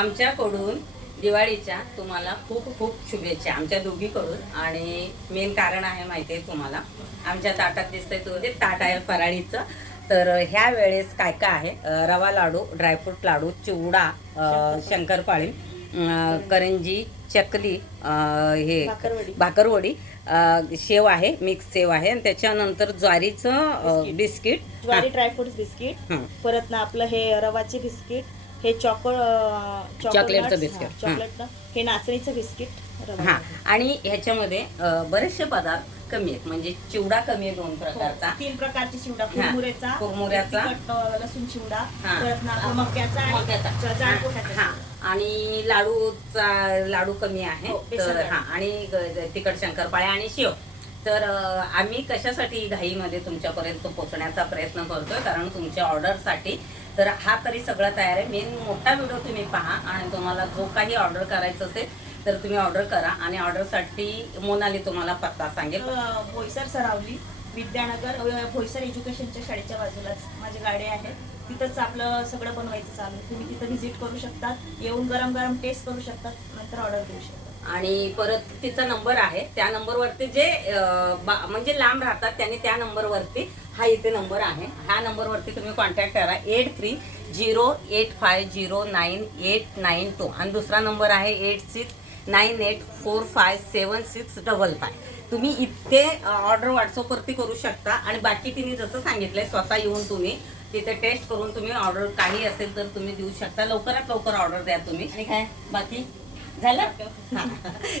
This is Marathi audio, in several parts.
आमच्याकडून दिवाळीच्या तुम्हाला खूप खूप शुभेच्छा आमच्या दोघीकडून. आणि मेन कारण आहे माहिती आहे तुम्हाला. आमच्या ताटात दिसतंय तो ते ताट आहे फराळीचं. तर ह्या वेळेस काय काय आहे? रवा लाडू ड्रायफ्रूट लाडू चिवडा शंकरपाळी करंजी चकली हे भाकरवडी. शेव आहे मिक्स शेव आहे. आणि त्याच्यानंतर ज्वारीचं बिस्किट. ज्वारी ड्रायफ्रुट्स बिस्किट. हं. परत ना आपलं हे रवाचे बिस्किट. हे चॉको चॉकलेटचं बिस्किट. चॉकलेट हे नाचणीचं बिस्किट हा. आणि ह्याच्यामध्ये बरेचसे पदार्थ कमी आहेत. म्हणजे चिवडा कमी आहे दोन प्रकारचा. हो, तीन प्रकारचे चिवडा. कुरमुऱ्याचा. कुरमुऱ्याचा. लसूण चिवडा हा. परत मक्याचा आणि मक्याचा. लाडूचा लाडू कमी आहे. हो, तर. हा. आणि तिखट शंकरपाळे आणि शेव. तर आम्ही कशासाठी घाईमध्ये तुमच्यापर्यंत पोहोचण्याचा प्रयत्न करतोय? कारण तुमच्या ऑर्डरसाठी तर हा तरी सगळं तयार आहे. मेन मोठा व्हिडिओ तुम्ही पहा आणि तुम्हाला जो काही ऑर्डर करायचं असेल तर तुम्ही ऑर्डर करा आणि ऑर्डरसाठी मोनाली तुम्हाला पत्ता सांगेल. अ, भोईसर सरावली विद्यानगर भोईसर एज्युकेशनच्या शाळेच्या बाजूलाच माझी गाडी आहे. तिथंच आपलं सगळं बनवायचं चालू तुम्ही तिथं व्हिजिट करू शकतात येऊन गरम गरम टेस्ट करू शकतात नंतर ऑर्डर देऊ शकता आणि परत तिचा नंबर आहे. त्या नंबरवरती जे म्हणजे लांब राहतात त्यांनी त्या नंबरवरती हा इथे नंबर आहे. ह्या नंबरवरती तुम्ही कॉन्टॅक्ट करा. Eight three zero eight five zero nine eight nine two आणि दुसरा नंबर आहे eight six nine eight four five seven six double five तुम्ही इथे ऑर्डर व्हॉट्सअपवरती करू शकता. आणि बाकी तिने जसं सांगितलंय स्वतः येऊन तुम्ही तिथे टेस्ट करून तुम्ही ऑर्डर काही असेल तर तुम्ही देऊ शकता. लवकरात लवकर ऑर्डर द्या तुम्ही. आणि काय? बाकी? झालं?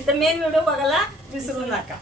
तर मेन व्हिडिओ बघायला विसरू नका.